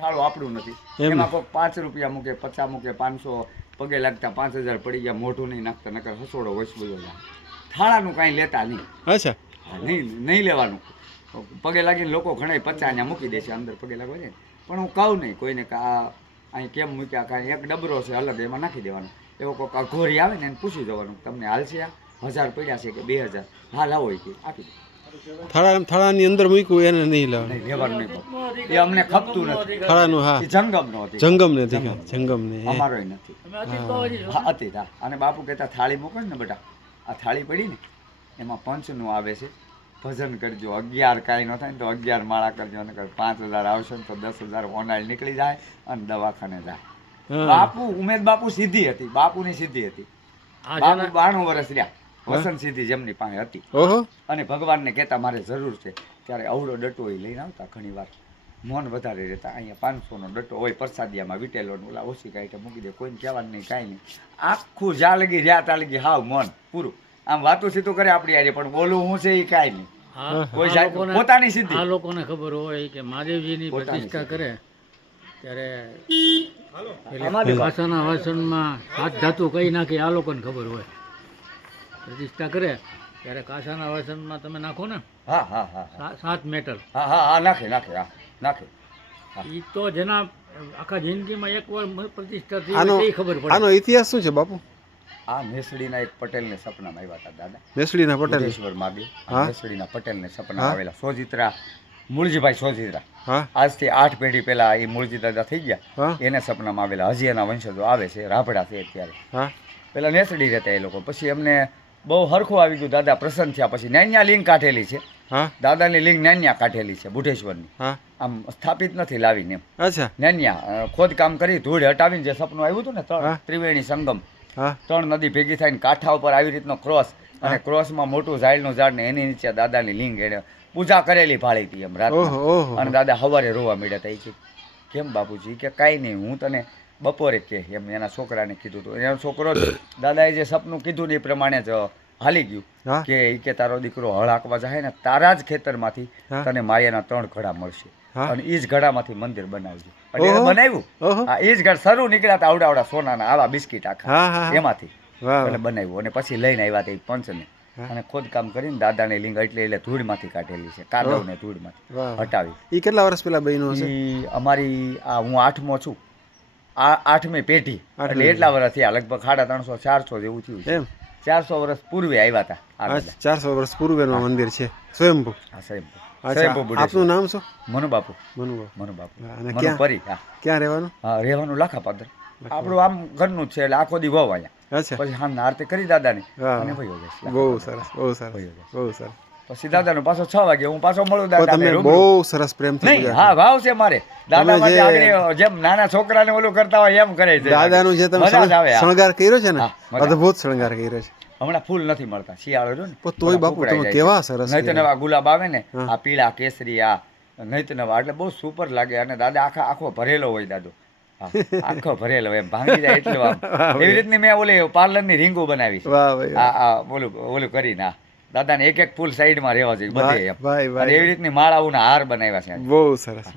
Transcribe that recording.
થાળું આપણું નથી. એમાં. કોઈ પાંચ રૂપિયા મૂકે પચાસ મૂકે પાંચસો પગે લાગતા પાંચ હજાર પડી ગયા મોઢું નહીં નાખતા નકર હસોડો વસ બધો થાળાનું કાંઈ લેતા નહીં. અચ્છા. નહીં નહીં લેવાનું. પગે લાગીને લોકો ઘણા પચાસ અહીંયા મૂકી દે છે અંદર પગે લાગવા છે પણ હું કહું નહીં કોઈને કે આ અહીં કેમ મૂક્યા કાંઈ એક ડબરો છે અલગ એમાં નાખી દેવાનું. એવો કોઈક અઘોરી આવે ને એને પૂછી જવાનું તમને હાલશે આ? હજાર પડ્યા છે કે બે હજાર? હાલ આવો કે આપી દો. થાળા થાળાની અંદર મૂક્યું એને નહીં લાવે લેવાનું નહીં એ અમને ખપતું નથી. થાળાનું હા. જંગમ નો હતી. જંગમ. નથી. જંગમ ને અમારો નથી હા હતી હા. અને બાપુ કહેતા થાળી મૂકો ને બેટા. આ થાળી પડી ને એમાં પંચનું આવે છે. ભજન કરજો અગિયાર કાંઈ ન થાય ને તો અગિયાર માળા કરજો. અને પાંચ હજાર આવશે ને તો દસ હજાર ઓનાળ નીકળી જાય અને દવાખાને જાય. બાપુ ઉમેદ બાપુ સીધી હતી. બાપુની સીધી હતી. બાપુ બાણું વર્ષ રહ્યા. વસંત સીધી જેમની પાસે હતી. ઓહો. અને ભગવાનને કહેતા મારે જરૂર છે. ત્યારે અવળો ડટો એ લઈને આવતા ઘણી વાર મોન વધારે રહેતા. અહીંયા પાંચસોનો ડટો હોય પરસાદિયામાં વિટેલો ઓલા ઓછી કાંઈ મૂકી દે. કોઈને કહેવાનું નહીં કાંઈ નહીં. આખું જાલગી લગી રહ્યા લગી હાવ મોન પૂરું. આમ વાતું સીધું કરે આપણી આજે પણ બોલવું હું છે એ કાંઈ નહીં. આ કોઈ પોતાની સિદ્ધિ. આ લોકોને ખબર હોય કે મહાદેવજીની પ્રતિષ્ઠા કરે ત્યારે. વાસણના વાસણમાં સાત ધાતુ કઈ નાખે આ લોકોને ખબર હોય. પ્રતિષ્ઠા કરે ત્યારે કાસાના વાસણમાં તમે નાખો ને હા હા હા. સાત મેટલ. હા હા હા નાખે નાખે હા નાખે. એ તો જેના આખા જિંદગીમાં એક વાર પ્રતિષ્ઠા થઈ આનો ખબર પડે. આનો ઇતિહાસ શું છે બાપુ? આ મેસડીના એક પટેલને સપનામાં આવ્યા હતા દાદા. મેસડીના પટેલ? ઈશ્વર માગી. મેસડીના પટેલને સપના આવેલા સોજિત્રા મૂળજીભાઈ સોજિત્રા. આજથી આઠ પેઢી પહેલા એ મૂળજી દાદા થઈ ગયા. એને સપનામાં આવેલા હજી એના વંશજો આવે છે રાભડા છે અત્યારે. પેલા નેસડી રહેતા એ લોકો. પછી એમને બહુ હરખું આવી ગયું દાદા પ્રસન્ન થયા પછી. નાન્યા લિંગ કાઢેલી છે. હા? દાદાની લિંગ નાન્યા કાઢેલી છે બુઢેશ્વરની. આમ સ્થાપિત નથી લાવીને અચ્છા. નાન્યા ખોદકામ કરી ધૂળ હટાવીને જે સપનું આવ્યું હતું ને ત્રિવેણી સંગમ. ત્રણ નદી ભેગી થઈને કાંઠા ઉપર આવી રીતનો ક્રોસ અને ક્રોસમાં મોટું ઝાડનું ઝાડ ને એની નીચે દાદાની લિંગ એને પૂજા કરેલી ભાળી હતી એમ રાત અને દાદા સવારે રોવા મળ્યા એ કે કેમ બાપુજી? કે કાંઈ નહીં હું તને બપોરે કે. એમ એના છોકરાને કીધું હતું એનો છોકરો દાદાએ જે સપનું કીધું ને એ પ્રમાણે જ હાલી ગયું કે એ કે તારો દીકરો હળ હાંકવા જાય ને તારા જ ખેતરમાંથી તને માયાના ત્રણ ઘડા મળશે. અને એ જ ઘડામાંથી મંદિર બનાવજો. અને બનાવ્યું? આ એ જ ઘર શરૂ નીકળ્યા હતા આવડા આવડા સોનાના આવા બિસ્કિટ આખા. એમાંથી. અને બનાવ્યું. અને પછી લઈને આવ્યા તે પંચને. અને ખોદકામ કરીને દાદાની લિંગ એટલે એટલે ધૂળમાંથી કાઢેલી છે કાદવને ધૂળમાંથી. હટાવી. એ કેટલા વર્ષ પહેલા બન્યું છે અમારી આ હું આઠમો છું. આ આઠમી પેઢી. એટલે એટલા વર્ષ આ લગભગ સાડા ત્રણસો ચારસો જેવું થયું છે. ચારસો વર્ષ પૂર્વે આવ્યા હતા ચારસો વર્ષ પૂર્વેનું મંદિર છે. સ્વયંભૂ. સ્વયંભૂ. આપનું નામ શું? મનુબાપુ. મનુભાવ મનુબાપુ. અને ક્યાં? પરી હા. ક્યાં રહેવાનું? હા રહેવાનું લાખા પાદર આપણું આમ ઘરનું છે એટલે આખો દી વહુ અહીંયા. પછી હા આરતી કરી દાદાની. અને. બહુ સરસ બહુ સરસ બહુ સરસ. પછી દાદાનો પાછો છ વાગે હું પાછો મળું રૂબરૂ. બહુ સરસ પ્રેમથી નહીં હા ભાવ છે મારે. દાદા માટે આગળ જેમ નાના છોકરાને ઓલું કરતા હોય એમ કરે છે. દાદાનું જે તમે. શણગાર કર્યો છે ને અદ્ભુત શણગાર કર્યો છે. હમણાં ફૂલ નથી મળતા શિયાળો જો ને તોય બાપુ તમે કેવા સરસ નહીં નવા ગુલાબ આવે ને આ પીળા કેસરી આ નહીં નવા એટલે બહુ સુપર લાગે. અને દાદા આખા આખો ભરેલો હોય દાદો. આખો ભરેલો એમ ભાંગી જાય એટલો એવી રીતની મેં ઓલી પાર્લરની રીંગો બનાવી ઓલું ઓલું કરીને આ દાદાને એક એક ફૂલ સાઈડમાં રહેવા જોઈએ બધે એમ. અને એવી રીતની માળાઓના હાર બનાવ્યા છે બહુ સરસ.